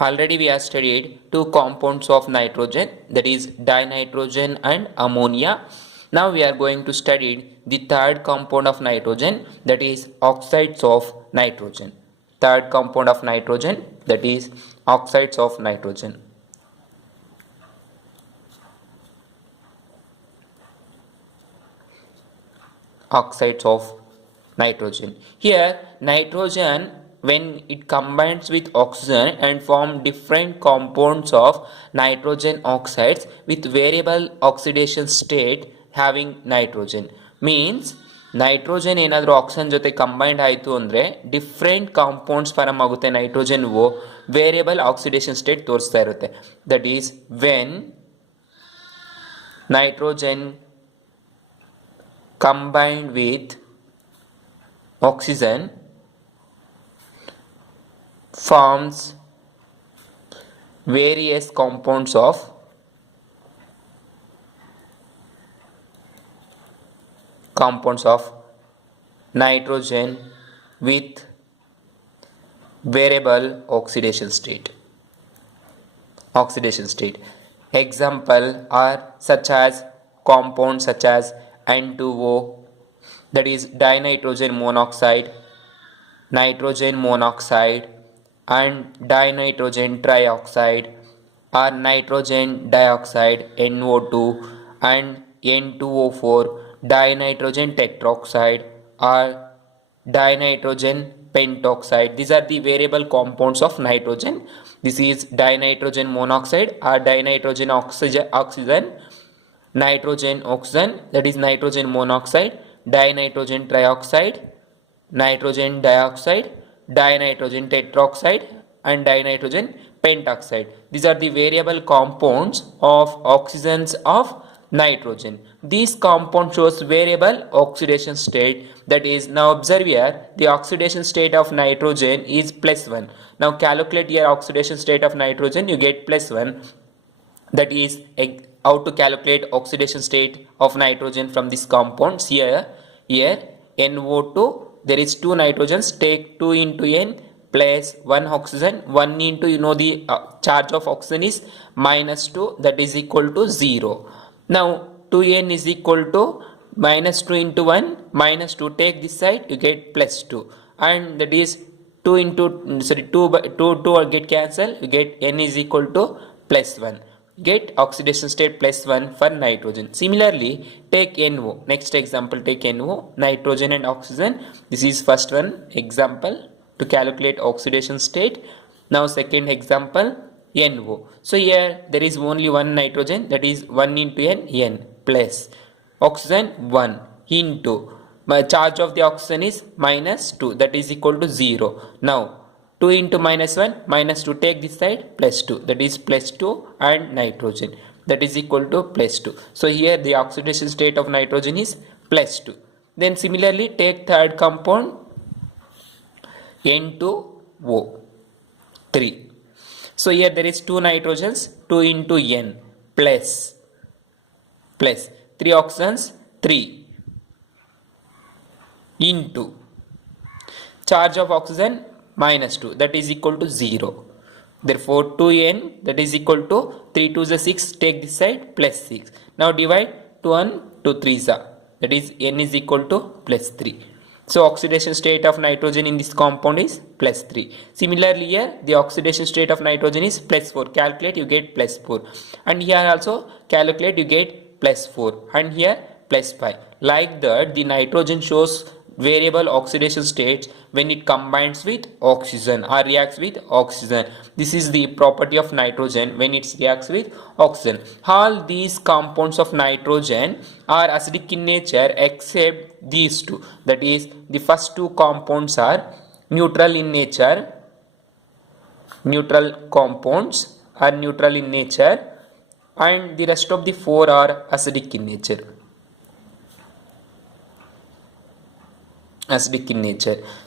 Already we have studied two compounds of nitrogen, that is dinitrogen and ammonia. Now we are going to study the third compound of nitrogen, that is oxides of nitrogen. Third compound of nitrogen, that is oxides of nitrogen. Oxides of nitrogen. Here nitrogen, when it combines with oxygen and form different compounds of nitrogen oxides with variable oxidation state having nitrogen, means nitrogen ಏನಾದರೂ oxygen ಜೊತೆ combined ಆಯಿತು ಅಂದರೆ different compounds form ಆಗುತ್ತೆ. ನೈಟ್ರೋಜನ್ವು variable oxidation state ತೋರಿಸ್ತಾ ಇರುತ್ತೆ. That is when nitrogen combined with oxygen forms various compounds of nitrogen with variable oxidation state. Example are such as compounds such as N2O, that is dinitrogen monoxide, nitrogen monoxide, and dinitrogen trioxide, or nitrogen dioxide NO2, and N2O4, dinitrogen tetroxide, or dinitrogen pentoxide. These are the variable compounds of nitrogen. This is dinitrogen monoxide or dinitrogen oxygen, nitrogen oxygen, that is nitrogen monoxide, dinitrogen trioxide, nitrogen dioxide, dinitrogen tetroxide, and dinitrogen pentoxide. These are the variable compounds of oxygens of nitrogen. These compound shows variable oxidation state. That is, now observe here, the oxidation state of nitrogen is +1. Now calculate your oxidation state of nitrogen, you get +1. That is how to calculate oxidation state of nitrogen from these compounds. Here NO2, there is 2 nitrogens, take 2 into N plus 1 oxygen, 1 into, you know, the charge of oxygen is -2, that is equal to 0. Now 2N is equal to -2 into 1, -2, take this side, you get +2, and that is 2 into 2 get cancel, you get N is equal to +1. Get oxidation state +1 for nitrogen. Similarly, take NO. Next example, take NO, nitrogen and oxygen. This is first one example to calculate oxidation state. Now second example, NO. So here there is only one nitrogen, that is 1 into N plus oxygen 1 into charge of the oxygen is -2, that is equal to 0. Now 2 into -1, -2, take this side, +2, that is +2, and nitrogen, that is equal to +2. So here the oxidation state of nitrogen is +2. Then similarly take third compound, N2O3. So here there is 2 nitrogens, 2 into N plus 3 oxygens, 3 into charge of oxygen -2, that is equal to 0. Therefore 2N, that is equal to 3 2 is 6, take this side, +6. Now divide 2 1 2 3 is, that is N is equal to +3. So oxidation state of nitrogen in this compound is +3. Similarly here the oxidation state of nitrogen is +4. Calculate, you get +4, and here also calculate, you get +4, and here +5. Like that the nitrogen shows variable oxidation states when it combines with oxygen or reacts with oxygen. This is the property of nitrogen when it reacts with oxygen. All these compounds of nitrogen are acidic in nature except these two. That is, the first 2 compounds are neutral in nature. Neutral compounds are neutral in nature, and the rest of the 4 are acidic in nature.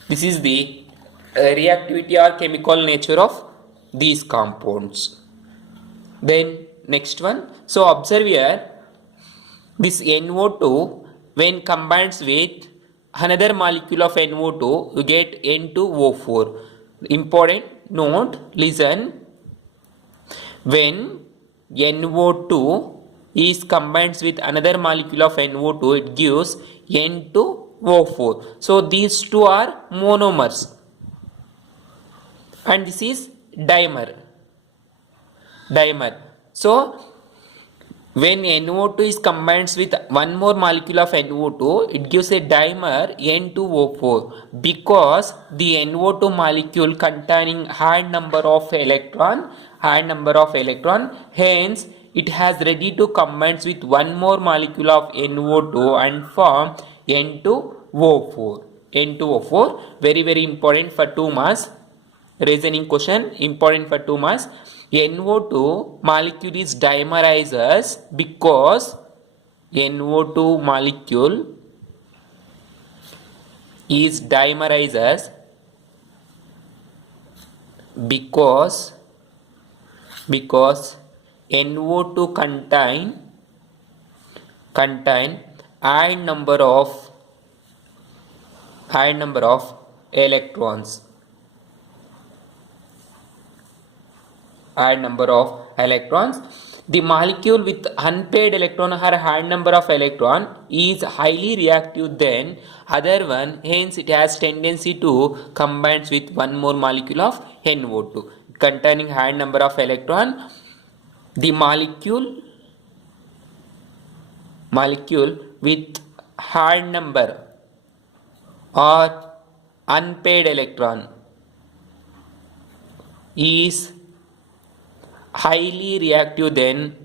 This is the reactivity or chemical nature of these compounds. Then next one, so observe here, this NO2 when combines with another molecule of NO2, you get N2O4. Important note, listen, when NO2 is combined with another molecule of NO2, it gives N2O4. So these two are monomers and this is dimer. So when NO2 is combined with one more molecule of NO2, it gives a dimer N2O4 because the NO2 molecule containing high number of electron, hence it has ready to combine with one more molecule of NO2 and form N2O4. Very important for 2 marks. Reasoning question, important for 2 marks. NO2 molecule is dimerizes because NO2 molecule is dimerizes because NO2 contain high number of electrons. The molecule with unpaired electron or high number of electron is highly reactive than other one, hence it has tendency to combine with one more molecule of NO2 containing high number of electron. The molecule with high number or unpaired electron is highly reactive than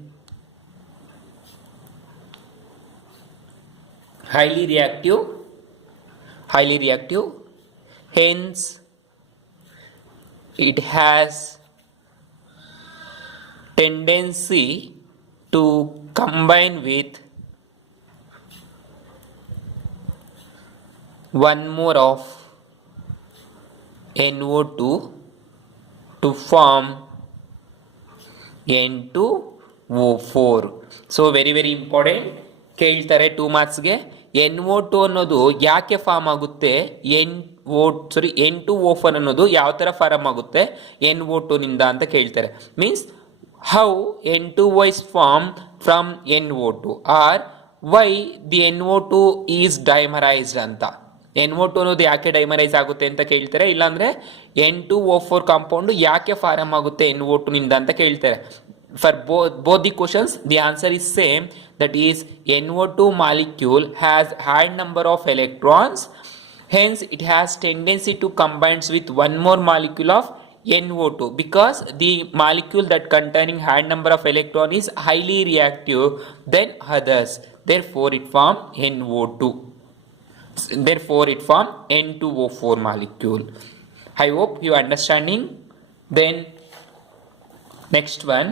hence it has tendency to combine with one more of NO2 to form N2O4. So very important. ಕೇಳ್ತಾರೆ 2 ಮಾರ್ಕ್ಸ್ಗೆ. NO2 ಅನ್ನೋದು ಯಾಕೆ form ಆಗುತ್ತೆ, N2O4 ಅನ್ನೋದು ಯಾವ ಥರ form ಆಗುತ್ತೆ NO2 ನಿಂದ ಅಂತ ಕೇಳ್ತಾರೆ. Means how N2O is formed from NO2 or why the NO2 is dimerized ಅಂತ. NO2 ಅನ್ನೋದು ಯಾಕೆ ಡೈಮರೈಸ್ ಆಗುತ್ತೆ ಅಂತ ಕೇಳ್ತಾರೆ, ಇಲ್ಲಾಂದ್ರೆ N2O4 ಕಾಂಪೌಂಡ್ ಯಾಕೆ ಫಾರ್ಮ್ ಆಗುತ್ತೆ NO2 ನಿಂದ ಅಂತ ಕೇಳ್ತಾರೆ. For both the questions the answer is same, that is NO2 molecule has high number of electrons, hence it has tendency to combine with one more molecule of NO2 because the molecule that containing high number of electron is highly reactive than others, therefore it form NO2. Therefore it form N2O4 molecule. I hope you are understanding. Then next one,